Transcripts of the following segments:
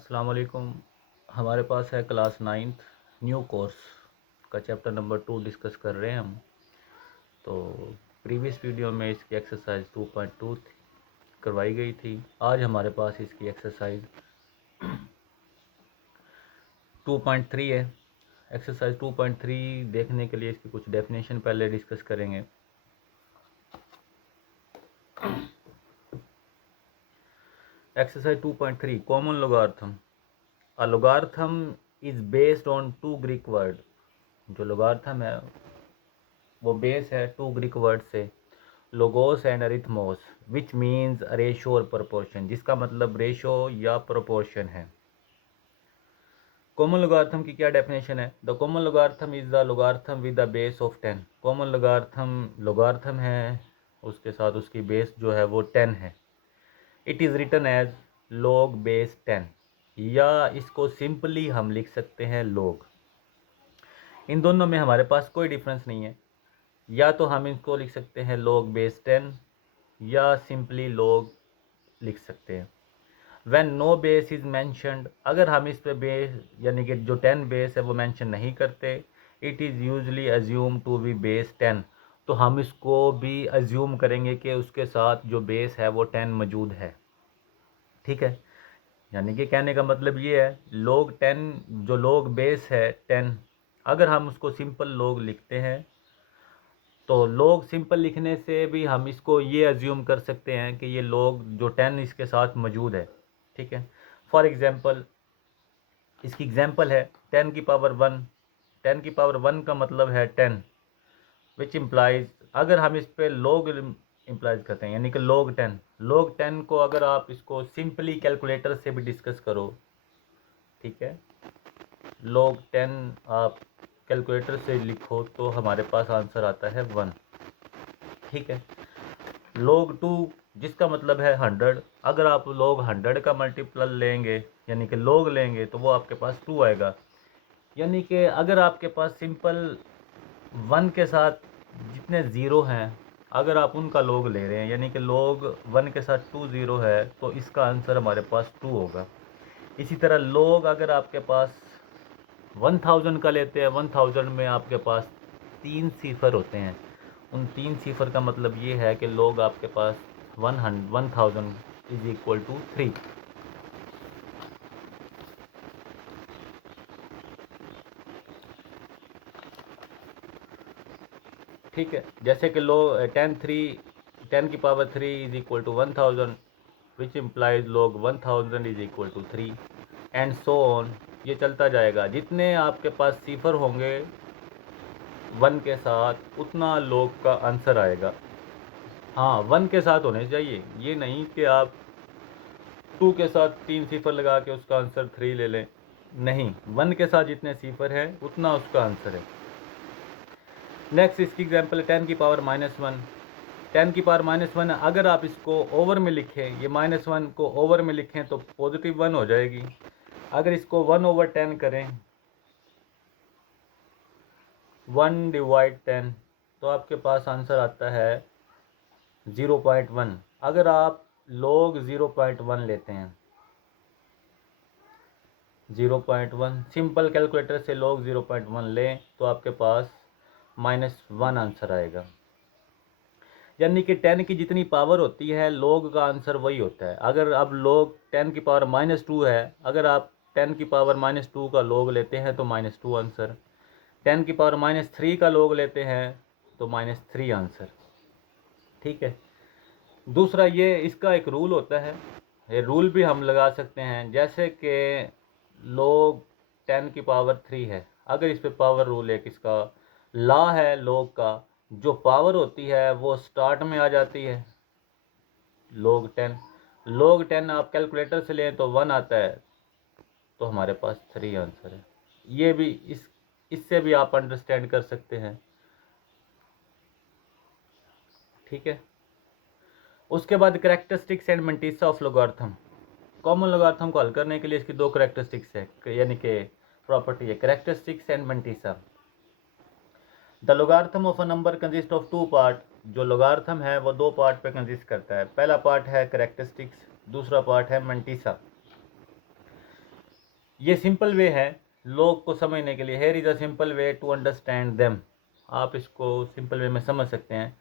अस्सलाम वालेकुम। हमारे पास है क्लास 9th न्यू कोर्स का चैप्टर नंबर 2 डिस्कस कर रहे हैं हम। तो प्रीवियस वीडियो में इसकी एक्सरसाइज 2.2 करवाई गई थी। आज हमारे पास इसकी एक्सरसाइज 2.3 है। एक्सरसाइज 2.3 देखने के लिए इसकी कुछ डेफिनेशन पहले डिस्कस करेंगे। Exercise 2.3 common logarithm. A logarithm is based on 2 Greek word. जो लोगार्थम है वो बेस है 2 ग्रीक वर्ड से, logos and arithmos, which means ratio और प्रोपोर्शन, जिसका मतलब रेशो या प्रोपोर्शन है। कॉमन लोगार्थम की क्या डेफिनेशन है? The common logarithm is the logarithm with the base of 10। Common logarithm है, उसके साथ उसकी बेस जो है वो 10 है। It is written as log base 10, या इसको सिंपली हम लिख सकते हैं log। इन दोनों में हमारे पास कोई डिफरेंस नहीं है। या तो हम इसको लिख सकते हैं log बेस 10 या सिंपली log लिख सकते हैं। When no base is mentioned, अगर हम इस पे बेस यानी कि जो 10 बेस है वो मेंशन नहीं करते, it is usually assumed to be base 10, तो हम इसको भी अज्यूम करेंगे कि उसके साथ जो बेस है वो 10 मौजूद है। ठीक है, यानी कि कहने का मतलब ये है log 10, जो log बेस है 10, अगर हम उसको सिंपल log लिखते हैं तो log सिंपल लिखने से भी हम इसको ये अज्यूम कर सकते हैं कि ये log जो 10 इसके साथ मौजूद है। ठीक है, फॉर एग्जांपल इसकी एग्जांपल है 10 की पावर 1। 10 की पावर 1 का मतलब है 10, विच इम्प्लाइज, अगर हम इस पे log इम्प्लाइज करते हैं यानी कि log 10 को अगर आप इसको सिंपली कैलकुलेटर से भी डिस्कस करो, ठीक है, log 10 आप कैलकुलेटर से लिखो तो हमारे पास आंसर आता है 1। ठीक है, log 2 जिसका मतलब है 100, अगर आप log 100 का मल्टीपल लेंगे यानी कि log लेंगे तो वो आपके पास 2 आएगा। यानी कि अगर आपके पास सिंपल 1 के साथ जितने ज़ीरो हैं अगर आप उनका log ले रहे हैं यानी कि log 1 के साथ 2 ज़ीरो है तो इसका आंसर हमारे पास 2 होगा। इसी तरह log अगर आपके पास 1000 का लेते हैं, 1000 में आपके पास 3 सिफर होते हैं, उन 3 सिफर का मतलब ये है कि log आपके पास 1000 इज इक्वल टू 3। ठीक है, जैसे कि टेन की power 3 is equal to 1000, which implies log 1000 is equal to 3 and so on. ये चलता जाएगा, जितने आपके पास सिफर होंगे 1 के साथ उतना log का आंसर आएगा। हाँ, 1 के साथ होने चाहिए, ये नहीं कि आप 2 के साथ 3 सिफर लगा के उसका आंसर 3 ले लें। नहीं, 1 के साथ जितने सिफर है उतना उसका आंसर है। नेक्स्ट इसकी एग्जांपल 10 की पावर -1। 10 की पावर -1 अगर आप इसको ओवर में लिखें, ये -1 को ओवर में लिखें तो पॉजिटिव 1 हो जाएगी। अगर इसको 1/10 करें, 1/10, तो आपके पास आंसर आता है 0.1। अगर आप log 0.1 लेते हैं, 0.1 सिंपल कैलकुलेटर से log 0.1 लें तो आपके पास -1 आंसर आएगा। यानी कि 10 की जितनी पावर होती है log का आंसर वही होता है। अगर अब log 10 की पावर -2 है, अगर आप 10 की पावर -2 का log लेते हैं तो -2 आंसर, 10 की पावर -3 का log लेते हैं तो -3 आंसर। ठीक है, दूसरा ये इसका एक रूल होता है, ये रूल भी हम लगा सकते हैं, जैसे कि log 10 की पावर 3 है, अगर इस पे पावर रूल एक इसका लॉ है log का, जो पावर होती है वो स्टार्ट में आ जाती है। log 10 आप कैलकुलेटर से लें तो 1 आता है, तो हमारे पास 3 आंसर है। ये भी इससे भी आप अंडरस्टैंड कर सकते हैं। ठीक है, उसके बाद कैरेक्टरिस्टिक्स एंड मंटीसा ऑफ लोगार्थम। कॉमन लोगार्थम को हल करने के लिए इसकी 2 कैरेक्टरिस्टिक्स है यानी कि प्रॉपर्टी है, characteristics and mantissa. The logarithm of a number consist of 2 part. जो लोगार्थम है वो 2 पार्ट पे कंसिस्ट करता है। पहला पार्ट है कैरेक्टरिस्टिक्स, दूसरा पार्ट है मंटीसा। ये सिंपल वे है लोग को समझने के लिए। Here is a simple way to understand them. आप इसको सिंपल वे में समझ सकते हैं।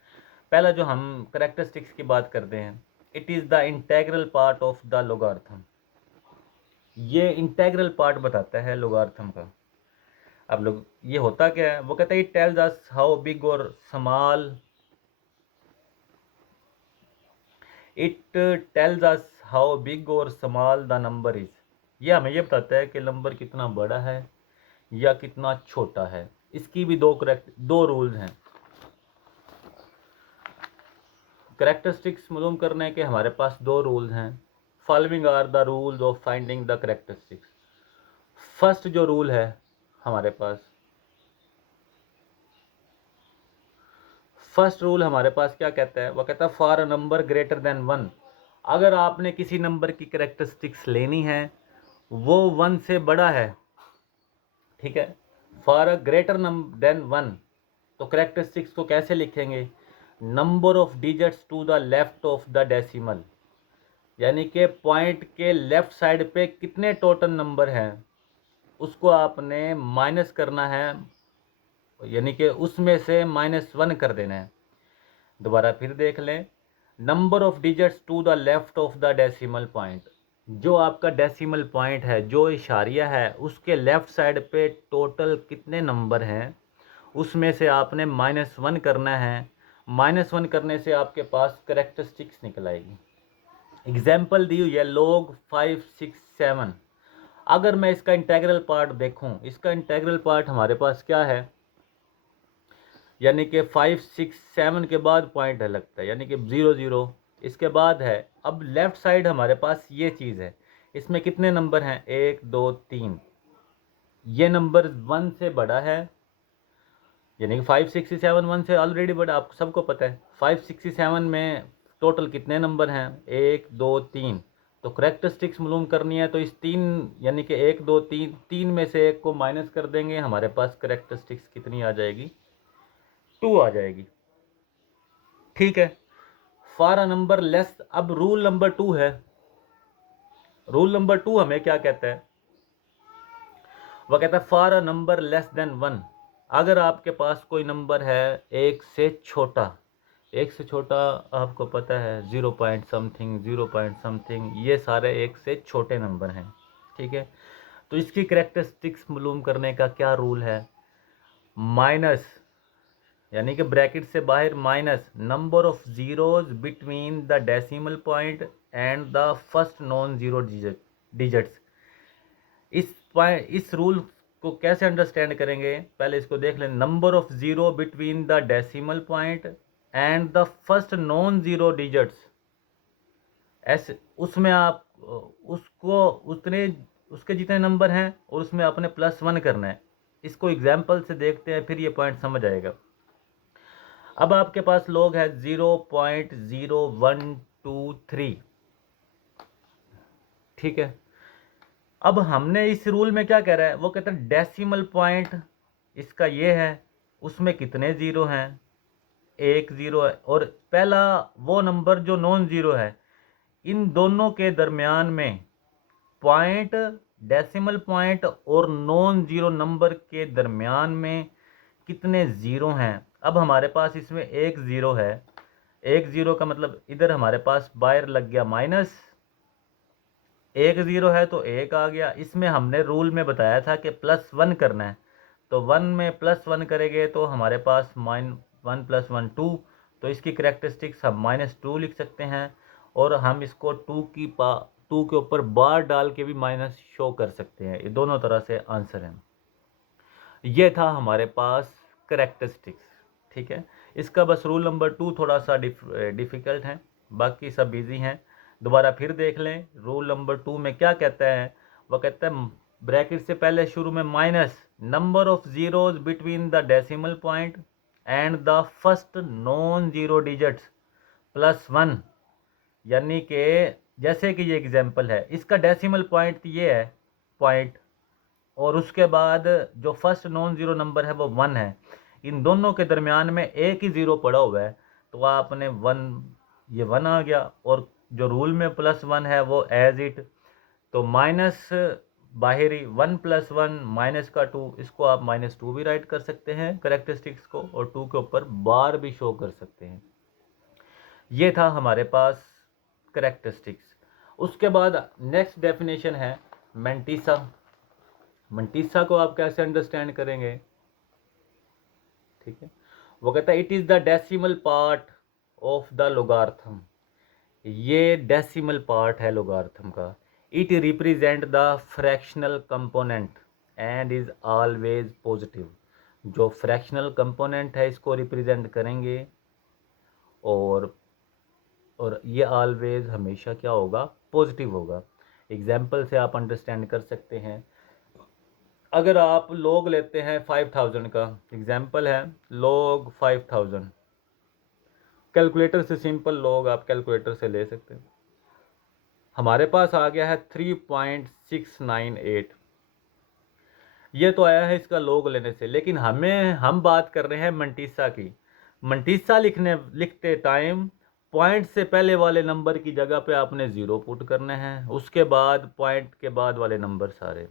पहला जो हम करेक्टरिस्टिक्स की बात करते हैं, it is the integral part of the logarithm. ये इंटेग्रल पार्ट बताता है लोगार्थम का। अब लोग ये होता क्या है, वो कहता है it tells us how big और small, it tells us how big और स्मॉल द नंबर इज। ये हमें ये बताता है कि नंबर कितना बड़ा है या कितना छोटा है। इसकी भी दो रूल्स हैं। करेक्टरिस्टिक्स मालूम करने के हमारे पास दो रूल्स हैं। Following are the rules of finding the characteristics. First जो रूल है हमारे पास, फर्स्ट रूल हमारे पास क्या कहता है, वो कहता है for a number greater than 1। अगर आपने किसी नंबर की करेक्टरिस्टिक्स लेनी है वो 1 से बड़ा है, ठीक है, फॉर अ ग्रेटर देन 1, तो करेक्टरिस्टिक्स को कैसे लिखेंगे, number of digits to the left of the decimal, यानी कि पॉइंट के लेफ्ट साइड पे कितने टोटल नंबर हैं उसको आपने माइनस करना है, यानी कि उसमें से -1 कर देना है। दोबारा फिर देख लें, number of digits to the left of the decimal point, जो आपका डेसिमल पॉइंट है, जो इशारिया है, उसके लेफ्ट साइड पे टोटल कितने नंबर हैं उसमें से आपने -1 करना है। -1 करने से आपके पास करेक्टरिस्टिक्स निकल आएगी। एग्जाम्पल दी हुई है log 5 6 7। अगर मैं इसका इंटेग्रल पार्ट देखूं, इसका इंटेग्रल पार्ट हमारे पास क्या है, यानी कि 5 6 7 के बाद पॉइंट है लगता है, यानी कि 0 0 इसके बाद है। अब लेफ्ट साइड हमारे पास ये चीज़ है, इसमें कितने नंबर हैं, 1 2 3। ये नंबर 1 से बड़ा है, यानी कि 5 6 7 1 से ऑलरेडी बड़ा, आपको सबको पता है। 5 6 7 में टोटल कितने नंबर हैं, 1 2 3। तो करेक्टरिस्टिक्स मालूम करनी है तो इस तीन, यानी कि 1 2 3, तीन में से एक को माइनस कर देंगे, हमारे पास करेक्टरिस्टिक्स कितनी आ जाएगी, 2 आ जाएगी। ठीक है, फॉर अ नंबर लेस। अब रूल नंबर 2 है। रूल नंबर 2 हमें क्या कहता है, वह कहता है for a number less than 1। अगर आपके पास कोई नंबर है एक से छोटा, एक से छोटा आपको पता है 0 पॉइंट समथिंग, 0 पॉइंट समथिंग, ये सारे एक से छोटे नंबर हैं, ठीक है। तो इसकी करेक्टरिस्टिक्स मालूम करने का क्या रूल है, माइनस, यानी कि ब्रैकेट से बाहर minus number of zeros between the decimal point and the first non zero digits. इस रूल को कैसे अंडरस्टैंड करेंगे, पहले इसको देख लें। Number of zero between the decimal point and the first non zero digits, ऐसे उसमें आप उसको उतने उसके जितने नंबर हैं और उसमें आपने +1 करना है। इसको एग्जाम्पल से देखते हैं, फिर ये पॉइंट समझ आएगा। अब आपके पास लोग है 0.0123, ठीक है। अब हमने इस रूल में क्या कह रहा है, वो कहता है डेसिमल पॉइंट इसका ये है, उसमें कितने ज़ीरो हैं, 1 0 है, और पहला वो नंबर जो नॉन ज़ीरो है, इन दोनों के दरमियान में पॉइंट, डेसिमल पॉइंट और नॉन ज़ीरो नंबर के दरमियान में कितने ज़ीरो हैं। अब हमारे पास इसमें 1 0 है, 1 0 का मतलब इधर हमारे पास बाहर लग गया माइनस, 1 0 है तो 1 आ गया। इसमें हमने रूल में बताया था कि +1 करना है, तो 1 में +1 करेंगे तो हमारे पास -1 + 1 2। तो इसकी करेक्टरिस्टिक्स हम -2 लिख सकते हैं, और हम इसको 2 के ऊपर बार डाल के भी माइनस शो कर सकते हैं। ये दोनों तरह से आंसर हैं। ये था हमारे पास करेक्टरिस्टिक्स, ठीक है। इसका बस रूल नंबर 2 थोड़ा सा डिफ़िकल्ट है, बाकी सब इजी हैं। दोबारा फिर देख लें, रूल नंबर 2 में क्या कहता है, वह कहता है ब्रैकेट से पहले शुरू में minus number of zeros between the decimal point and the first non zero digits +1, यानी कि जैसे कि ये एग्जाम्पल है, इसका डेसिमल पॉइंट ये है पॉइंट, और उसके बाद जो फर्स्ट नॉन ज़ीरो नंबर है वो 1 है। इन दोनों के दरमियान में एक ही ज़ीरो पड़ा हुआ है, तो आपने 1, ये 1 आ गया, और जो रूल में +1 है वो एज इट, तो माइनस बाहरी 1 + 1 माइनस का 2, इसको आप -2 भी राइट कर सकते हैं करेक्टरिस्टिक्स को, और 2 के ऊपर बार भी शो कर सकते हैं। ये था हमारे पास करेक्टरिस्टिक्स। उसके बाद नेक्स्ट डेफिनेशन है मेंटिसा। मेंटिसा को आप कैसे अंडरस्टैंड करेंगे? ठीक है, वो कहता है it is the decimal part of the logarithm. ये डेसिमल पार्ट है लोगार्थम का। It represent the fractional component and is always positive. जो फ्रैक्शनल कंपोनेंट है इसको रिप्रेजेंट करेंगे, और ये ऑलवेज हमेशा क्या होगा? पॉजिटिव होगा। एग्जाम्पल से आप अंडरस्टैंड कर सकते हैं। अगर आप लॉग लेते हैं 5000 का, एग्जाम्पल है लॉग 5000, कैलकुलेटर से सिंपल लॉग आप कैलकुलेटर से ले सकते हैं। हमारे पास आ गया है 3.698। ये तो आया है इसका लॉग लेने से, लेकिन हम बात कर रहे हैं मंटीसा की। मंटीसा लिखते टाइम पॉइंट से पहले वाले नंबर की जगह पे आपने 0 पुट करने हैं, उसके बाद पॉइंट के बाद वाले नंबर सारे,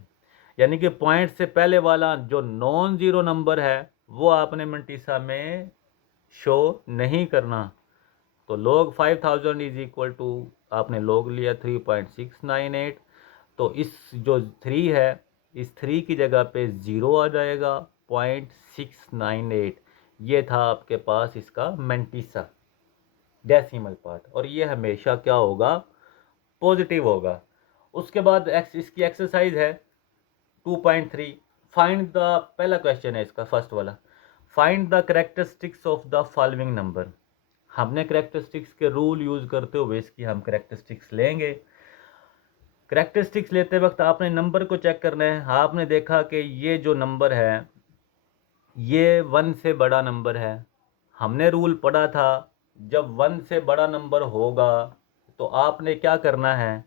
यानी कि पॉइंट से पहले वाला जो नॉन ज़ीरो नंबर है वो आपने मंटीसा में शो नहीं करना। तो log 5000 इज इक्वल टू, आपने log लिया 3.698, तो इस जो 3 है, इस 3 की जगह पे 0 आ जाएगा, 0.698। ये था आपके पास इसका मेंटिसा डेसिमल पार्ट, और ये हमेशा क्या होगा? पॉजिटिव होगा। उसके बाद इसकी एक्सरसाइज है 2.3। फाइंड द, पहला क्वेश्चन है इसका फर्स्ट वाला, find the characteristics of the following number. हमने करेक्टरिस्टिक्स के रूल यूज़ करते हुए इसकी हम करेक्टरिस्टिक्स लेंगे। करेक्टरिस्टिक्स लेते वक्त आपने नंबर को चेक करना है। आपने देखा कि ये जो नंबर है ये 1 से बड़ा नंबर है। हमने रूल पढ़ा था जब 1 से बड़ा नंबर होगा तो आपने क्या करना है?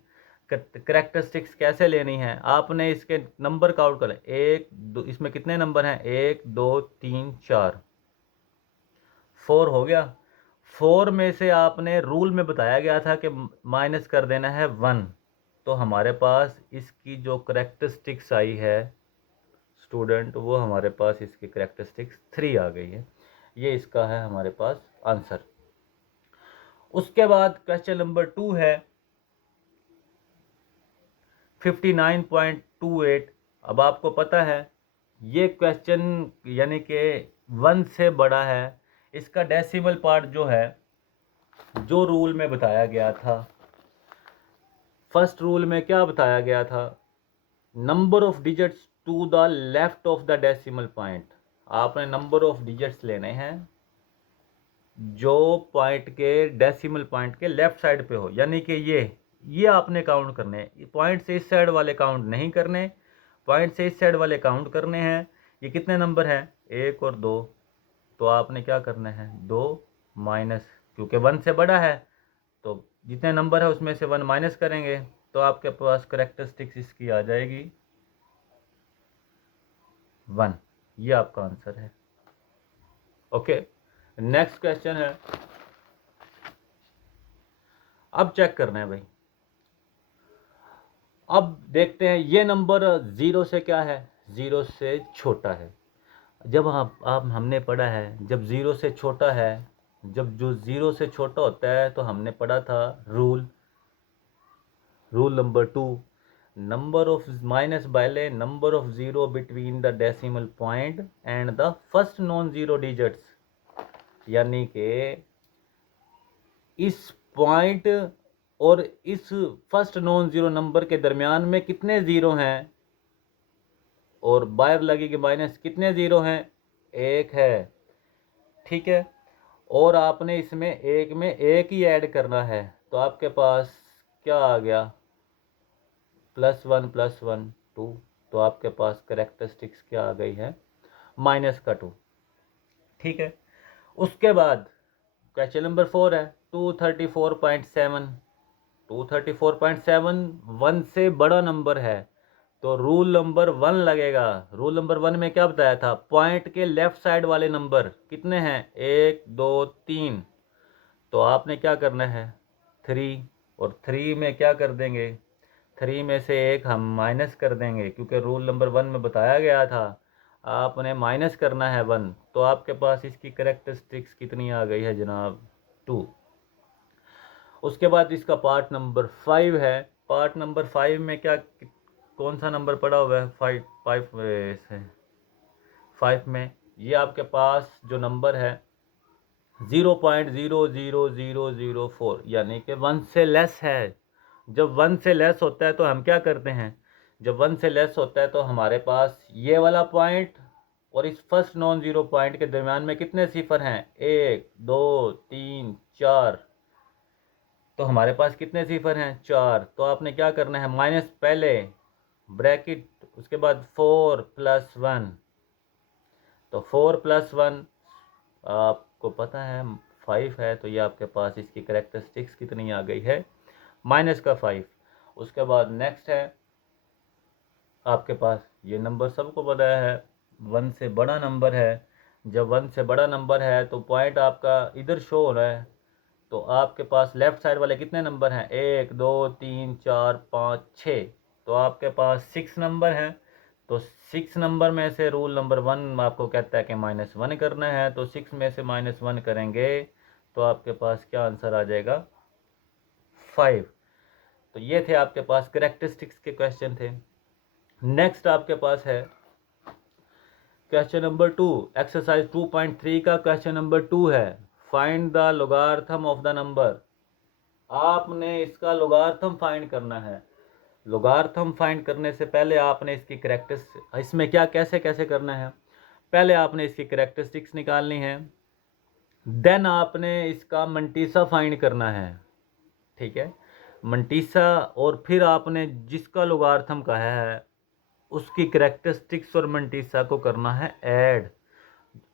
करेक्टरिस्टिक्स कैसे लेनी है? आपने इसके नंबर काउंट कर, 1 2, इसमें कितने नंबर हैं? 1 2 3 4, 4 हो गया। 4 में से आपने रूल में बताया गया था कि माइनस कर देना है 1, तो हमारे पास इसकी जो करेक्टरिस्टिक्स आई है स्टूडेंट, वो हमारे पास इसकी करेक्टरिस्टिक्स 3 आ गई है। ये इसका है हमारे पास आंसर। उसके बाद क्वेश्चन नंबर 2 है 59.28। अब आपको पता है ये क्वेश्चन यानी कि 1 से बड़ा है। इसका डेसिमल पार्ट जो है, जो रूल में बताया गया था, फर्स्ट रूल में क्या बताया गया था? Number of digits to the left of the decimal point. आपने नंबर ऑफ डिजिट्स लेने हैं जो पॉइंट के डेसिमल पॉइंट के लेफ्ट साइड पे हो, यानी कि ये आपने काउंट करने, पॉइंट से इस साइड वाले काउंट नहीं करने, पॉइंट से इस साइड वाले काउंट करने हैं। ये कितने नंबर हैं? 1 और 2। तो आपने क्या करना है? 2 माइनस, क्योंकि 1 से बड़ा है तो जितने नंबर है उसमें से 1 माइनस करेंगे, तो आपके पास करेक्टरिस्टिक्स इसकी आ जाएगी 1। ये आपका आंसर है। ओके, नेक्स्ट क्वेश्चन है, अब चेक करना है भाई। अब देखते हैं ये नंबर 0 से क्या है? 0 से छोटा है। जब आप हमने पढ़ा है जब 0 से छोटा है, जब जो 0 से छोटा होता है तो हमने पढ़ा था rule number 2, number of minus by number of zero between the decimal point and the first non zero digits. यानी कि इस पॉइंट और इस फर्स्ट नॉन जीरो नंबर के दरमियान में कितने ज़ीरो हैं, और बाहर लगेगी माइनस, कितने ज़ीरो हैं? 1 है। ठीक है, और आपने इसमें एक में एक ही ऐड करना है, तो आपके पास क्या आ गया? +1 +1 2। तो आपके पास करेक्टरिस्टिक्स क्या आ गई है? -2। ठीक है, उसके बाद क्वेश्चन नंबर 4 है 234.7। 234.7 1 से बड़ा नंबर है, तो रूल नंबर 1 लगेगा। रूल नंबर 1 में क्या बताया था? पॉइंट के लेफ्ट साइड वाले नंबर कितने हैं? 1 2 3। तो आपने क्या करना है? 3, और 3 में क्या कर देंगे? 3 में से 1 हम माइनस कर देंगे, क्योंकि रूल नंबर 1 में बताया गया था आपने माइनस करना है 1। तो आपके पास इसकी करेक्टरिस्टिक्स कितनी आ गई है जनाब? 2। उसके बाद इसका पार्ट नंबर 5 है। पार्ट नंबर 5 में क्या कौन सा नंबर पड़ा हुआ है? 5 में ये आपके पास जो नंबर है 0.00004, यानी कि 1 से लेस है। जब 1 से लेस होता है तो हम क्या करते हैं? जब 1 से लेस होता है तो हमारे पास ये वाला पॉइंट और इस फर्स्ट नॉन ज़ीरो पॉइंट के दरमियान में कितने सिफर हैं? 1 2 3 4। तो हमारे पास कितने सिफर हैं? 4। तो आपने क्या करना है? माइनस पहले ब्रैकेट, उसके बाद 4 + 1। तो 4 + 1 आपको पता है 5 है। तो ये आपके पास इसकी करेक्टरिस्टिक्स कितनी आ गई है? -5। उसके बाद नेक्स्ट है आपके पास, ये नंबर सबको पता है 1 से बड़ा नंबर है। जब 1 से बड़ा नंबर है तो पॉइंट आपका इधर शो हो रहा है। तो आपके पास लेफ़्ट साइड वाले कितने नंबर हैं? 1 2 3 4 5 6। तो आपके पास 6 नंबर हैं। तो 6 नंबर में से रूल नंबर 1 आपको कहता है कि -1 करना है। तो 6 में से -1 करेंगे तो आपके पास क्या आंसर आ जाएगा? 5। तो ये थे आपके पास करेक्टरिस्टिक्स के क्वेश्चन थे। नेक्स्ट आपके पास है क्वेश्चन नंबर 2। एक्सरसाइज 2.3 का क्वेश्चन नंबर 2 है, find the logarithm of the number. आपने इसका लोगार्थम फाइंड करना है। लोगार्थम फाइंड करने से पहले आपने इसकी करेक्टरिस्टिक्स, इसमें क्या कैसे कैसे करना है, पहले आपने इसकी करेक्टरिस्टिक्स निकालनी है, देन आपने इसका मंटीसा फाइंड करना है। ठीक है, मंटीसा, और फिर आपने जिसका लोगार्थम कहा है उसकी करेक्टरिस्टिक्स और मंटीसा को करना है ऐड।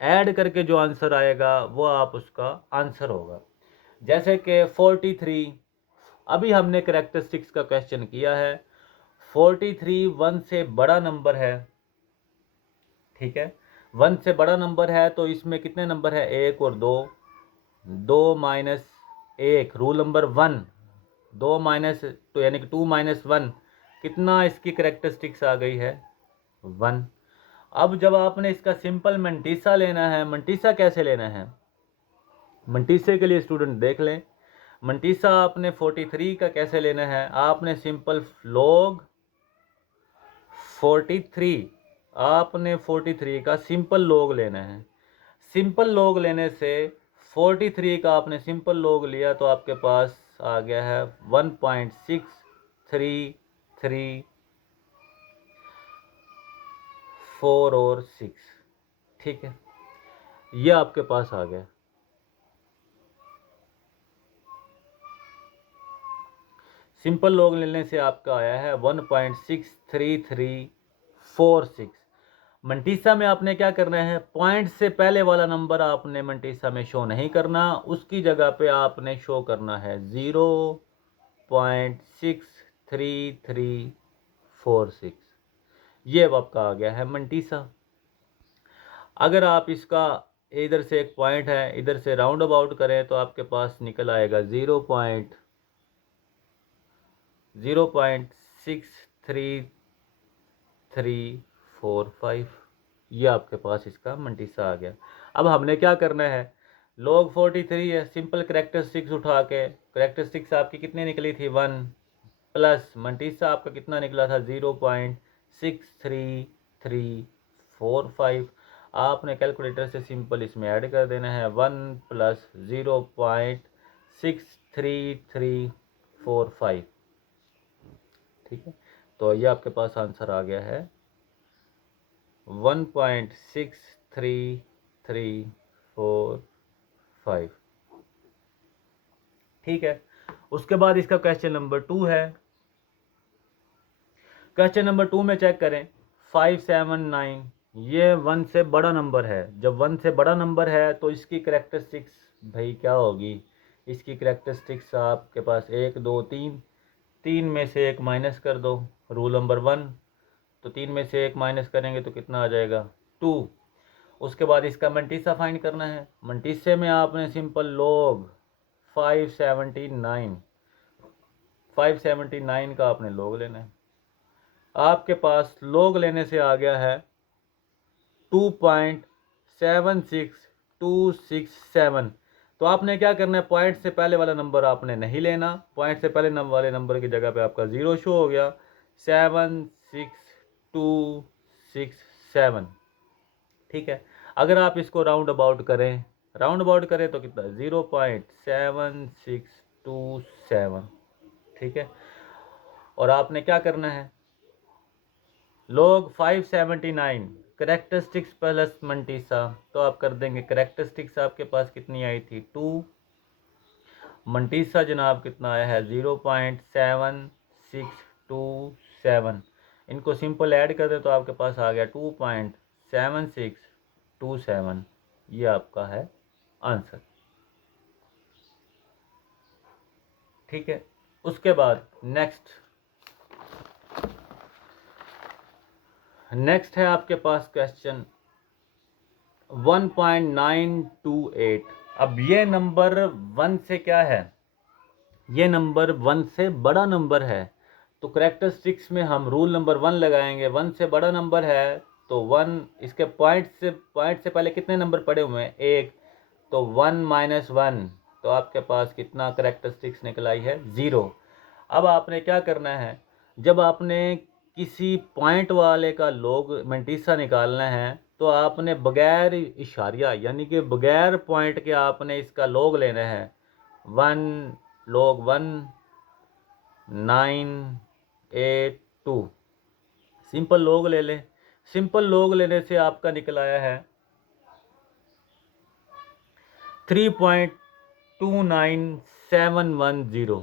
ऐड करके जो आंसर आएगा वो आप उसका आंसर होगा। जैसे कि 43, अभी हमने करेक्टरिस्टिक्स का क्वेश्चन किया है। 43 1 से बड़ा नंबर है। ठीक है, 1 से बड़ा नंबर है तो इसमें कितने नंबर है? 1 और 2। 2 - 1 रूल नंबर 1। 2 माइनस तो यानी कि 2 - 1 कितना इसकी करेक्टरिस्टिक्स आ गई है? 1। अब जब आपने इसका सिंपल मंटीसा लेना है, मंटीसा कैसे लेना है? मंटीसे के लिए स्टूडेंट देख लें। मंटीसा आपने 43 का कैसे लेना है? आपने सिंपल लॉग 43, आपने 43 का सिंपल लॉग लेना है। सिंपल लॉग लेने से 43 का आपने सिंपल लॉग लिया तो आपके पास आ गया है 1.6334 और 6। ठीक है, ये आपके पास आ गया। सिंपल लॉग लेने से आपका आया है 1.63346। मंटीसा में आपने क्या करना है? पॉइंट से पहले वाला नंबर आपने मंटीसा में शो नहीं करना, उसकी जगह पे आपने शो करना है 0.63346। ये अब आपका आ गया है मंटीसा। अगर आप इसका इधर से एक पॉइंट है, इधर से राउंड अबाउट करें तो आपके पास निकल आएगा 0.63345। ये आपके पास इसका मंटीसा आ गया। अब हमने क्या करना है? log 43 है, सिंपल करेक्टरिस्टिक्स उठा के, करेक्टरिस्टिक्स आपकी कितनी निकली थी? 1 प्लस मंटीसा आपका कितना निकला था? 0.63345। आपने कैलकुलेटर से सिंपल इसमें ऐड कर देना है 1 + 0.63345। ठीक है, तो ये आपके पास आंसर आ गया है 1.63345। ठीक है, उसके बाद इसका क्वेश्चन नंबर 2 है। क्वेश्चन नंबर 2 में चेक करें 579, ये 1 से बड़ा नंबर है। जब 1 से बड़ा नंबर है तो इसकी करेक्टरिस्टिक्स भाई क्या होगी? इसकी करेक्टरिस्टिक्स आपके पास 1 2 3, 3 में से 1 माइनस कर दो, रूल नंबर 1। तो 3 में से 1 माइनस करेंगे तो कितना आ जाएगा? 2। उसके बाद इसका मंटीसा फाइंड करना है। मंटीसे में आपने सिंपल लॉग 579 579 का आपने लोग लेना है। आपके पास लोग लेने से आ गया है 2.76267। तो आपने क्या करना है, पॉइंट से पहले वाला नंबर आपने नहीं लेना, पॉइंट से पहले वाले नंबर की जगह पे आपका 0 शो हो गया, 76267। ठीक है, अगर आप इसको राउंड अबाउट करें, तो कितना, 0.7627। ठीक है, और आपने क्या करना है, log 579 करेक्टरिस्टिक्स प्लस मंटीसा। तो आप कर देंगे, करेक्टरिस्टिक्स आपके पास कितनी आई थी 2, मंटीसा जनाब कितना आया है 0.7627। इनको सिंपल ऐड कर दे तो आपके पास आ गया 2.7627। ये आपका है आंसर। ठीक है, उसके बाद नेक्स्ट है आपके पास क्वेश्चन 1.928। अब ये नंबर 1 से क्या है, ये नंबर 1 से बड़ा नंबर है, तो करेक्टरिस्टिक्स में हम रूल नंबर 1 लगाएंगे। 1 से बड़ा नंबर है तो 1, इसके पॉइंट से पहले कितने नंबर पड़े हुए हैं, 1, तो 1 - 1, तो आपके पास कितना करेक्टरिस्टिक्स निकल आई है 0। अब आपने क्या करना है, जब आपने किसी पॉइंट वाले का लोग मंटीसा निकालना है तो आपने बगैर इशारिया यानी कि बगैर पॉइंट के आपने इसका लोग लेना है। 1 log 1982 सिंपल लोग ले लें। सिंपल लोग लेने से आपका निकल आया है 3.29710।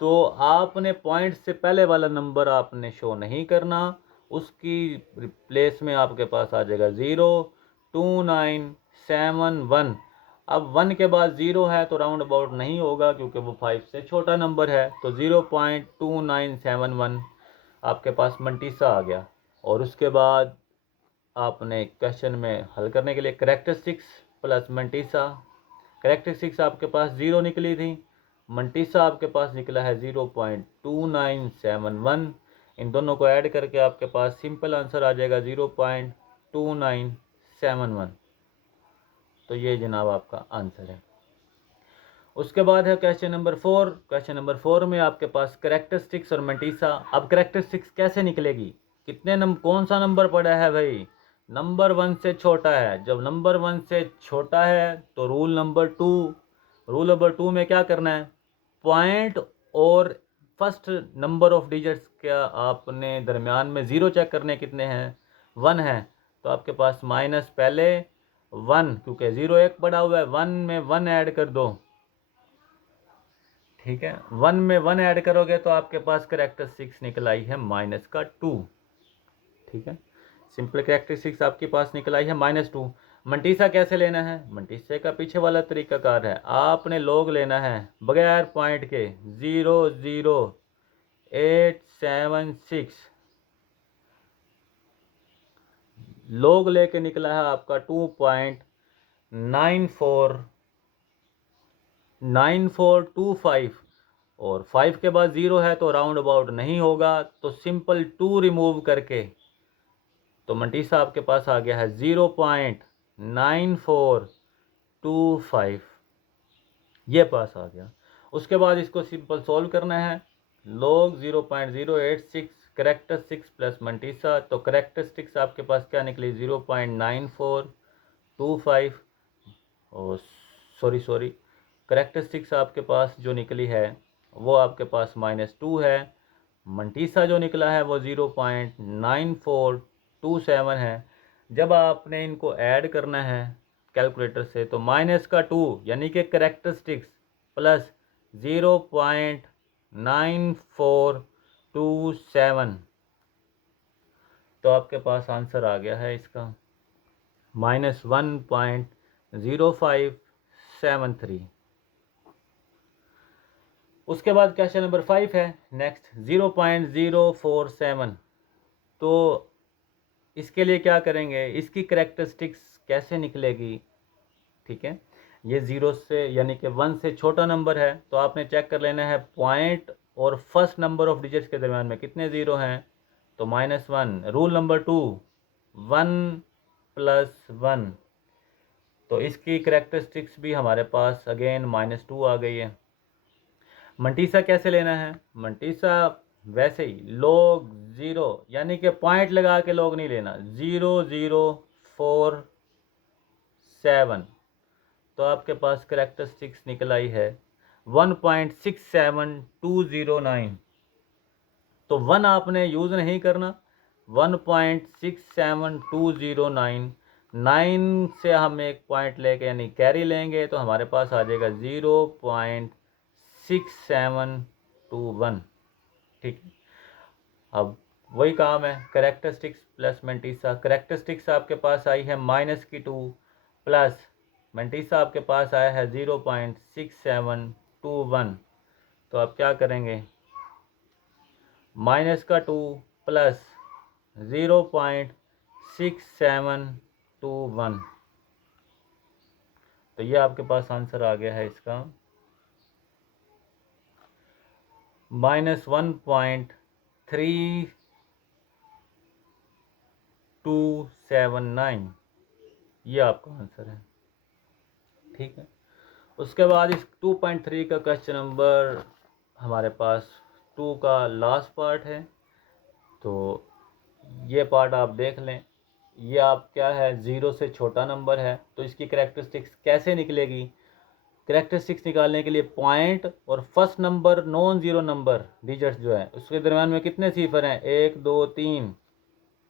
तो आपने पॉइंट से पहले वाला नंबर आपने शो नहीं करना, उसकी प्लेस में आपके पास आ जाएगा 02971। अब 1 के बाद 0 है तो राउंड अबाउट नहीं होगा क्योंकि वो 5 से छोटा नंबर है, तो 0.2971 आपके पास मंटीसा आ गया। और उसके बाद आपने क्वेश्चन में हल करने के लिए करेक्टरिस्टिक्स प्लस मंटीसा, करेक्टरिस्टिक्स आपके पास 0 निकली थी, मंटीसा आपके पास निकला है 0.2971। इन दोनों को ऐड करके आपके पास सिंपल आंसर आ जाएगा 0.2971। तो ये जनाब आपका आंसर है। उसके बाद है क्वेश्चन नंबर 4। क्वेश्चन नंबर 4 में आपके पास करेक्टरिस्टिक्स और मंटीसा। अब करेक्टरिस्टिक्स कैसे निकलेगी, कितने कौन सा नंबर पड़ा है भाई, नंबर 1 से छोटा है। जब नंबर 1 से छोटा है तो रूल नंबर 2 में क्या करना है, पॉइंट और फर्स्ट नंबर ऑफ डिजिट्स का आपने दरमियान में 0 चेक करने कितने हैं, 1 है, तो आपके पास माइनस पहले 1, क्योंकि 0 एक पड़ा हुआ है, 1 में 1 ऐड कर दो। ठीक है, 1 में 1 ऐड करोगे तो आपके पास करेक्टरिस्टिक्स निकल आई है -2। ठीक है, सिंपल करेक्टरिस्टिक्स आपके पास निकल आई है -2। मंटीसा कैसे लेना है, मंटीसा का पीछे वाला तरीकाकार है, आपने लोग लेना है बगैर पॉइंट के 00876। लोग लेके निकला है आपका 2.9425 और 5 के बाद 0 है तो राउंड अबाउट नहीं होगा, तो सिंपल 2 रिमूव करके तो मंटीसा आपके पास आ गया है 0.9425, ये पास आ गया। उसके बाद इसको सिंपल सॉल्व करना है, log 0.086 करेक्टरिस्टिक्स प्लस मंटीसा, तो करेक्टरिस्टिक्स आपके पास क्या निकली 0.9425 और सॉरी करेक्टरिस्टिक्स आपके पास जो निकली है वो आपके पास -2 है, मंटीसा जो निकला है वो 0.9427 है। जब आपने इनको ऐड करना है कैलकुलेटर से तो -2 यानी कि करेक्टरिस्टिक्स प्लस 0.9427, तो आपके पास आंसर आ गया है इसका -1.0573। उसके बाद क्वेश्चन नंबर 5 है नेक्स्ट 0.047। तो इसके लिए क्या करेंगे, इसकी करेक्टरिस्टिक्स कैसे निकलेगी। ठीक है, ये 0 से यानी कि 1 से छोटा नंबर है तो आपने चेक कर लेना है पॉइंट और फर्स्ट नंबर ऑफ डिजिट्स के दरमियान में कितने ज़ीरो हैं, तो -1। रूल नंबर 2, 1 + 1, तो इसकी करेक्टरिस्टिक्स भी हमारे पास अगेन -2 आ गई है। मंटीसा कैसे लेना है, मंटीसा वैसे ही log 0 यानी कि पॉइंट लगा के log नहीं लेना, 0047, तो आपके पास करेक्टरिस्टिक्स निकल आई है 1.67209। तो 1 आपने यूज़ नहीं करना, 1.67209, 9 से हम एक पॉइंट लेके यानी कैरी लेंगे तो हमारे पास आ जाएगा 0.6721। ठीक है, अब वही काम है, करेक्टरिस्टिक्स प्लस मेंटीसा। करेक्टरिस्टिक्स आपके पास आई है -2 प्लस मेंटीसा आपके पास आया है 0.6721। तो आप क्या करेंगे, -2 प्लस 0.6721, तो ये आपके पास आंसर आ गया है इसका -1.3279, ये आपका आंसर है। ठीक है, उसके बाद इस 2.3 का क्वेश्चन नंबर हमारे पास 2 का लास्ट पार्ट है, तो ये पार्ट आप देख लें। ये आप क्या है, 0 से छोटा नंबर है, तो इसकी करेक्टरिस्टिक्स कैसे निकलेगी। करेक्टरिस्टिक्स निकालने के लिए पॉइंट और first number non zero number digits जो है उसके दरम्यान में कितने सिफर हैं, 1 2 3,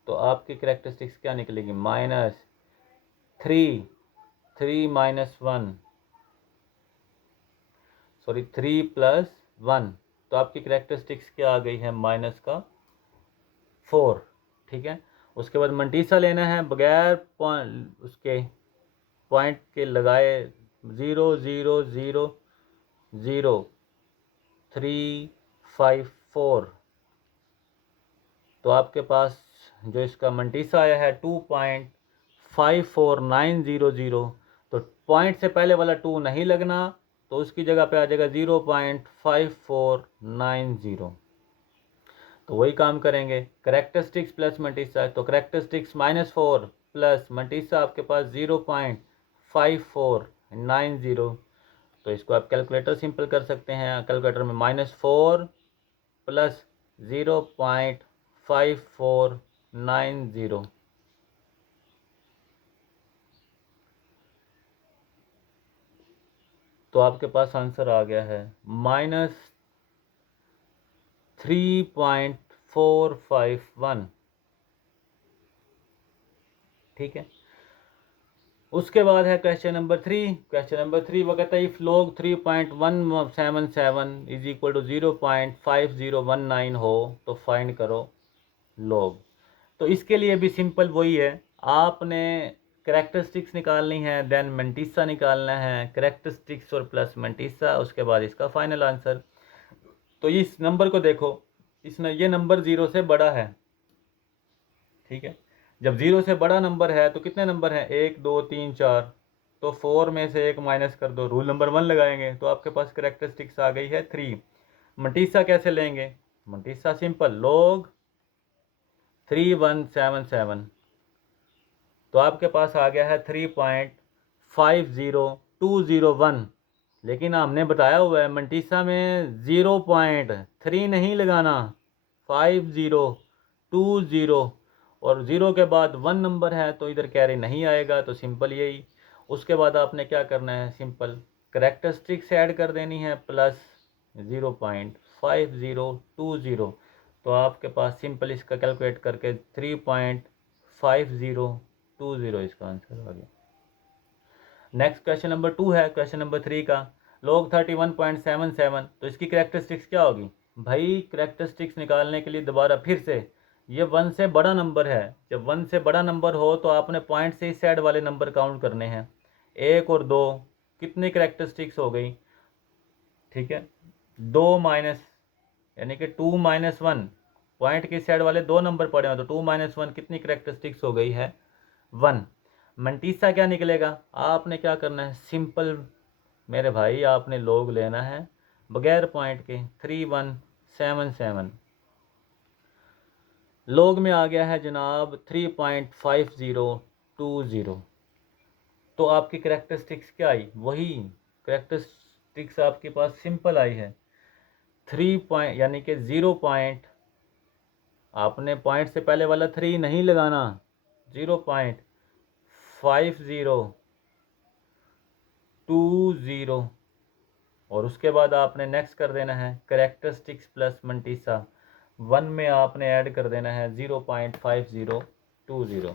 तो आपकी करेक्टरिस्टिक्स क्या निकलेगी, -3, 3 - 1, सॉरी 3 + 1, तो आपकी करेक्टरिस्टिक्स क्या आ गई है, -4। ठीक है, उसके बाद मंटीसा लेना है बगैर उसके पॉइंट के लगाए, 0.0000354, तो आपके पास जो इसका मंटीसा आया है 2.54900, तो पॉइंट से पहले वाला 2 नहीं लगना, तो उसकी जगह पे आ जाएगा 0.5490। तो वही काम करेंगे, करेक्टरिस्टिक्स प्लस मंटीसा, तो करेक्टरिस्टिक्स -4 प्लस मंटीसा आपके पास 0.5490, तो इसको आप कैलकुलेटर सिंपल कर सकते हैं। कैलकुलेटर में -4 प्लस 0.5490, तो आपके पास आंसर आ गया है -3.451। ठीक है, उसके बाद है क्वेश्चन नंबर 3। क्वेश्चन नंबर 3 वो कहता है if log 3.177 is equal to 0.5019 हो तो फाइंड करो log। तो इसके लिए भी सिंपल वही है, आपने करेक्टरिस्टिक्स निकालनी है, देन मंटीसा निकालना है, करेक्टरिस्टिक्स और प्लस मंटीसा, उसके बाद इसका फाइनल आंसर। तो इस नंबर को देखो, इसमें ये नंबर 0 से बड़ा है। ठीक है, जब 0 से बड़ा नंबर है तो कितने नंबर हैं, 1 2 3 4, तो 4 में से 1 माइनस कर दो, रूल नंबर 1 लगाएंगे, तो आपके पास करेक्टरिस्टिक्स आ गई है 3। मंटीसा कैसे लेंगे, मंटीसा सिंपल, log 3177, तो आपके पास आ गया है 3.50201, लेकिन हमने बताया हुआ है मंटीसा में 0.3 नहीं लगाना, 5020, और 0 के बाद 1 नंबर है तो इधर कैरी नहीं आएगा, तो सिंपल यही। उसके बाद आपने क्या करना है, सिंपल करेक्टरिस्टिक्स ऐड कर देनी है प्लस 0.5020, तो आपके पास सिंपल इसका कैलकुलेट करके 3.5020 इसका आंसर आ गया। नेक्स्ट क्वेश्चन नंबर 2 है, क्वेश्चन नंबर 3 का log 31.77, तो इसकी करेक्टरिस्टिक्स क्या होगी भाई। करेक्टरिस्टिक्स निकालने के लिए दोबारा फिर से, ये 1 से बड़ा नंबर है, जब 1 से बड़ा नंबर हो तो आपने पॉइंट से इस साइड वाले नंबर काउंट करने हैं, 1 और 2, कितनी करेक्टरिस्टिक्स हो गई। ठीक है, 2 माइनस यानी कि 2 - 1, पॉइंट की साइड वाले 2 नंबर पड़े हैं, तो 2 - 1 कितनी करेक्टरिस्टिक्स हो गई है, 1। मंटीसा क्या निकलेगा, आपने क्या करना है, सिंपल मेरे भाई आपने log लेना है बगैर पॉइंट के, 77। लॉग में आ गया है जनाब 3.5020। तो आपकी करेक्टरिस्टिक्स क्या आई? वही करेक्टरिस्टिक्स आपके पास सिंपल आई है। 3 पॉइंट यानी कि 0 पॉइंट, आपने पॉइंट से पहले वाला 3 नहीं लगाना, 0.5020 और उसके बाद आपने नेक्स्ट कर देना है करेक्टरिस्टिक्स प्लस मंटीसा 1 में आपने ऐड कर देना है 0.5020।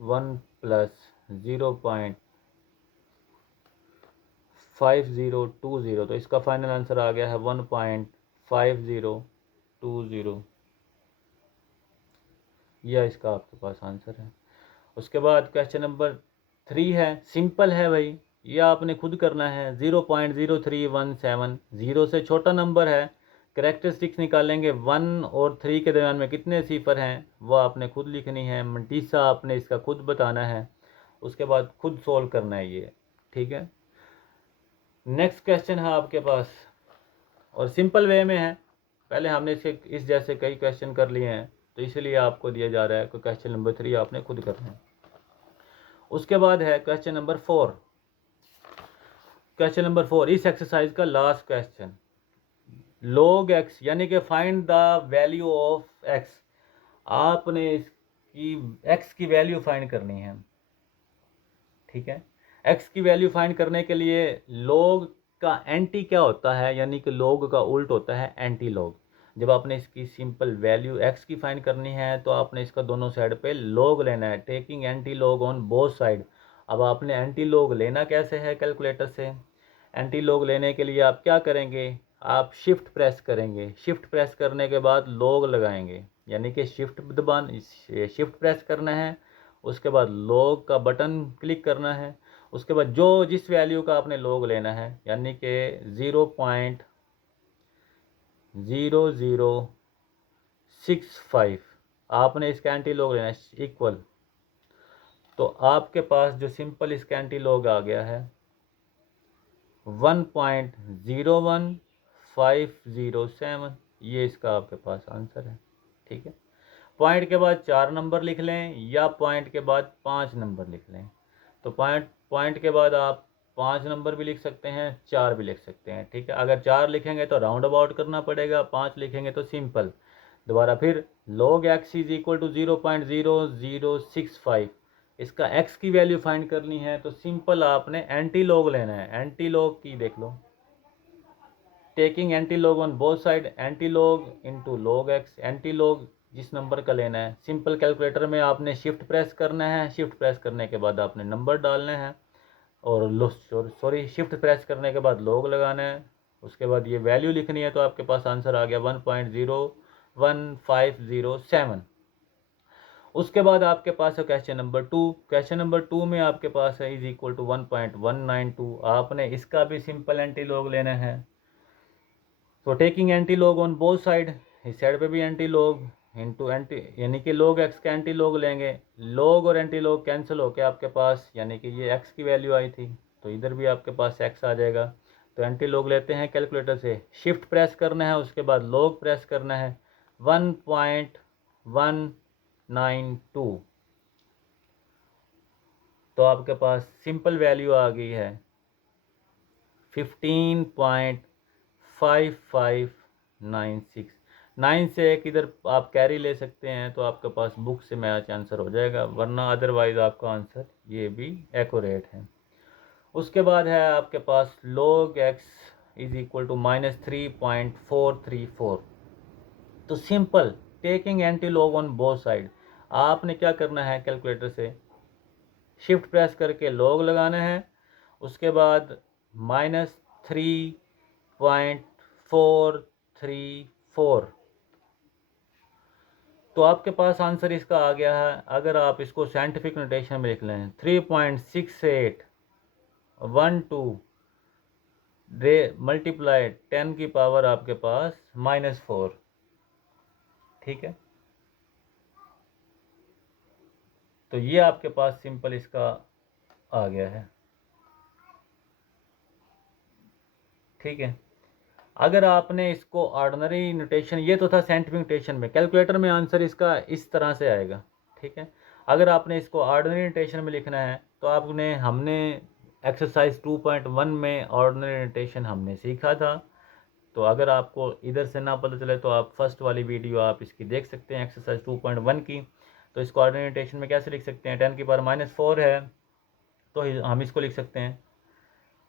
1 प्लस 0.5020, तो इसका फाइनल आंसर आ गया है 1.5020। यह इसका आपके पास आंसर है। उसके बाद क्वेश्चन नंबर 3 है, सिंपल है भाई, ये आपने खुद करना है। 0.0317, 0 से छोटा नंबर है, करेक्टरिस्टिक्स निकालेंगे 1 और 3 के दरमियान में कितने सिफर हैं वो आपने खुद लिखनी है। मंटीसा आपने इसका खुद बताना है, उसके बाद खुद सोल्व करना है ये, ठीक है। नेक्स्ट क्वेश्चन है आपके पास और सिंपल वे में है, पहले हमने इस जैसे कई क्वेश्चन कर लिए हैं तो इसलिए आपको दिया जा रहा है कि क्वेश्चन नंबर 3 आपने खुद करना है। उसके बाद है क्वेश्चन नंबर 4। क्वेश्चन नंबर 4 इस एक्सरसाइज का लास्ट क्वेश्चन। log x यानी कि find the value of x, आपने इसकी x की वैल्यू फाइंड करनी है, ठीक है। x की वैल्यू फाइंड करने के लिए log का एंटी क्या होता है, यानी कि log का उल्ट होता है एंटी log। जब आपने इसकी सिंपल वैल्यू x की फाइंड करनी है तो आपने इसका दोनों साइड पे log लेना है, taking anti log on both side. अब आपने एंटी log लेना कैसे है कैलकुलेटर से? एंटी log लेने के लिए आप क्या करेंगे, आप शिफ्ट प्रेस करेंगे, शिफ्ट प्रेस करने के बाद log लगाएंगे, यानी कि शिफ्ट प्रेस करना है, उसके बाद log का बटन क्लिक करना है, उसके बाद जिस वैल्यू का आपने log लेना है यानी कि 0.0065 आपने इसका एंटी log लेना है इक्वल। तो आपके पास जो सिंपल इसका एंटी log आ गया है 1.01507, ये इसका आपके पास आंसर है, ठीक है। पॉइंट के बाद 4 नंबर लिख लें या पॉइंट के बाद 5 नंबर लिख लें। तो पॉइंट के बाद आप 5 नंबर भी लिख सकते हैं, 4 भी लिख सकते हैं, ठीक है। अगर 4 लिखेंगे तो राउंड अबाउट करना पड़ेगा, 5 लिखेंगे तो सिंपल। दोबारा फिर log x is equal to 0.0065, इसका x की वैल्यू फाइंड करनी है तो सिंपल आपने एंटी log लेना है। एंटी log की देख लो, taking anti log on both side, anti log into log x, anti log जिस नंबर का लेना है। सिंपल कैलकुलेटर में आपने शिफ्ट प्रेस करना है, शिफ्ट प्रेस करने के बाद आपने नंबर डालना है और शिफ्ट प्रेस करने के बाद log लगाना है, उसके बाद ये वैल्यू लिखनी है तो आपके पास आंसर आ गया 1.01507। उसके बाद आपके पास है क्वेश्चन नंबर 2। क्वेश्चन नंबर 2 में आपके पास है इज इक्वल टू 1.192, आपने इसका भी सिंपल एंटी log लेना है। तो taking anti log on both side, इस साइड पे भी एंटी log इंटू एंटी यानी कि log x का एंटी log लेंगे, log और एंटी log कैंसिल होके आपके पास यानी कि ये x की वैल्यू आई थी तो इधर भी आपके पास x आ जाएगा। तो एंटी log लेते हैं कैलकुलेटर से, शिफ्ट प्रेस करना है, उसके बाद log प्रेस करना है 1.192, तो आपके पास सिंपल वैल्यू आ गई है 15.5596। 9 से एक इधर आप कैरी ले सकते हैं तो आपके पास बुक से मैच आंसर हो जाएगा, वरना अदरवाइज आपका आंसर ये भी एक्यूरेट है। उसके बाद है आपके पास log x is equal to -3.434। तो simple taking anti log on both side, आपने क्या करना है कैलकुलेटर से शिफ्ट प्रेस करके log लगाना है, उसके बाद -3.434, तो आपके पास आंसर इसका आ गया है। अगर आप इसको साइंटिफिक नोटेशन में लिख लें 3.6812 डे मल्टीप्लाई 10 की पावर आपके पास -4, ठीक है। तो ये आपके पास सिंपल इसका आ गया है। ठीक है। अगर आपने इसको ऑर्डिनरी नोटेशन, ये तो था साइंटिफिक नोटेशन में, कैलकुलेटर में आंसर इसका इस तरह से आएगा, ठीक है। अगर आपने इसको ऑर्डिनरी नोटेशन में लिखना है तो हमने एक्सरसाइज 2.1 में ऑर्डिनरी नोटेशन हमने सीखा था। तो अगर आपको इधर से ना पता चले तो आप फर्स्ट वाली वीडियो आप इसकी देख सकते हैं, एक्सरसाइज 2.1 की। तो इसको ऑर्डिनरी नोटेशन में कैसे लिख सकते हैं, 10⁻⁻4 है तो हम इसको लिख सकते हैं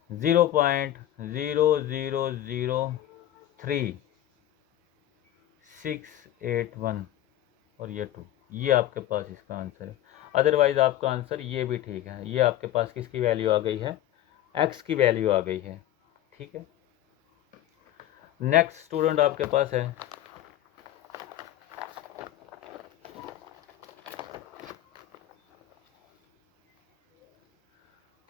0.0003681 और ये 2, ये आपके पास इसका आंसर है। अदरवाइज़ आपका आंसर ये भी ठीक है, ये आपके पास किसकी वैल्यू आ गई है, x की वैल्यू आ गई है, ठीक है। नेक्स्ट स्टूडेंट आपके पास है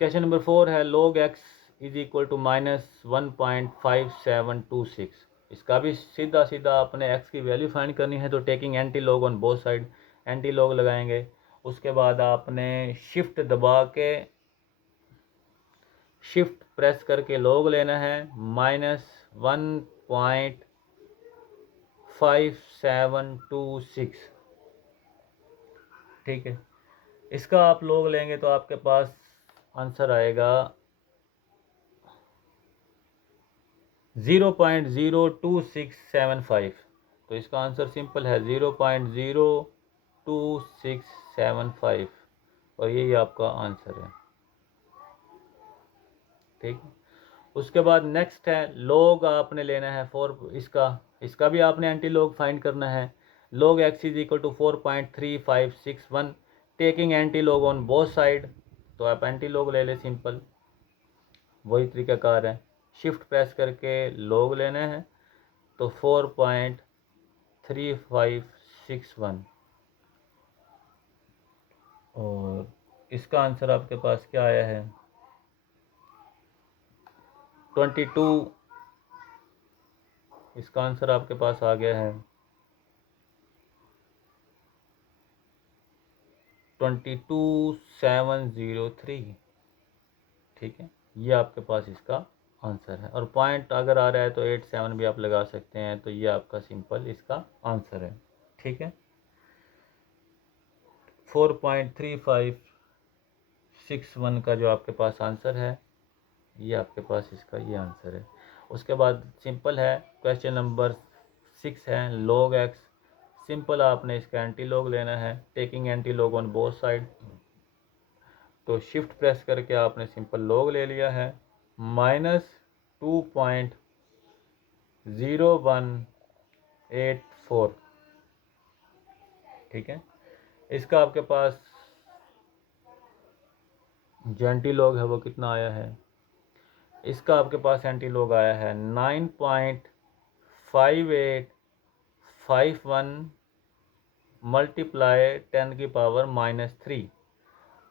क्वेश्चन नंबर 4 है log x is equal to -1.5726। इसका भी सीधा सीधा अपने x की वैल्यू फाइंड करनी है, तो taking anti log on both side, anti log लगाएंगे। उसके बाद आपने शिफ्ट दबा के, शिफ्ट प्रेस करके लॉग लेना है -1.5726, ठीक है। इसका आप लॉग लेंगे तो आपके पास आंसर आएगा 0.02675। तो इसका आंसर सिंपल है 0.02675 और यही आपका आंसर है, ठीक है। उसके बाद नेक्स्ट है लॉग आपने लेना है 4, इसका भी आपने एंटी लॉग फाइंड करना है। log x is equal to 4.3561 taking anti log on both side, तो आप एंटी लॉग ले लें, सिंपल वही तरीकाकार है। शिफ्ट प्रेस करके लॉग लेना है तो 4.3561 और इसका आंसर आपके पास क्या आया है 22। इसका आंसर आपके पास आ गया है 22703, ठीक है। ये आपके पास इसका आंसर है और पॉइंट अगर आ रहा है तो 87 भी आप लगा सकते हैं, तो ये आपका सिंपल इसका आंसर है, ठीक है। 4.3561 का जो आपके पास आंसर है, ये आपके पास इसका ये आंसर है। उसके बाद सिंपल है क्वेश्चन नंबर 6 है log x, सिंपल आपने इसका एंटी लॉग लेना है, taking anti log on both side, तो शिफ्ट प्रेस करके आपने सिंपल लॉग ले लिया है -2.0184, ठीक है। इसका आपके पास जो एंटी लॉग है वो कितना आया है, इसका आपके पास एंटी लॉग आया है 9.5851 मल्टीप्लाई 10⁻³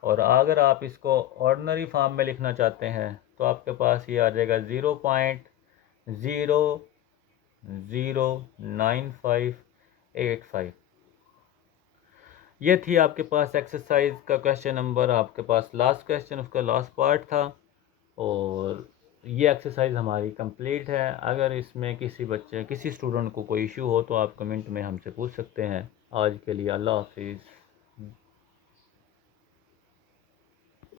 और अगर आप इसको ऑर्डिनरी फॉर्म में लिखना चाहते हैं तो आपके पास ये आ जाएगा 0.009585। ये थी आपके पास एक्सरसाइज का क्वेश्चन नंबर, आपके पास लास्ट क्वेश्चन उसका लास्ट पार्ट था और ये एक्सरसाइज हमारी कंप्लीट है। अगर इसमें किसी स्टूडेंट को कोई इशू हो तो आप कमेंट में हमसे पूछ सकते हैं। आज के लिए अल्लाह हाफिज़।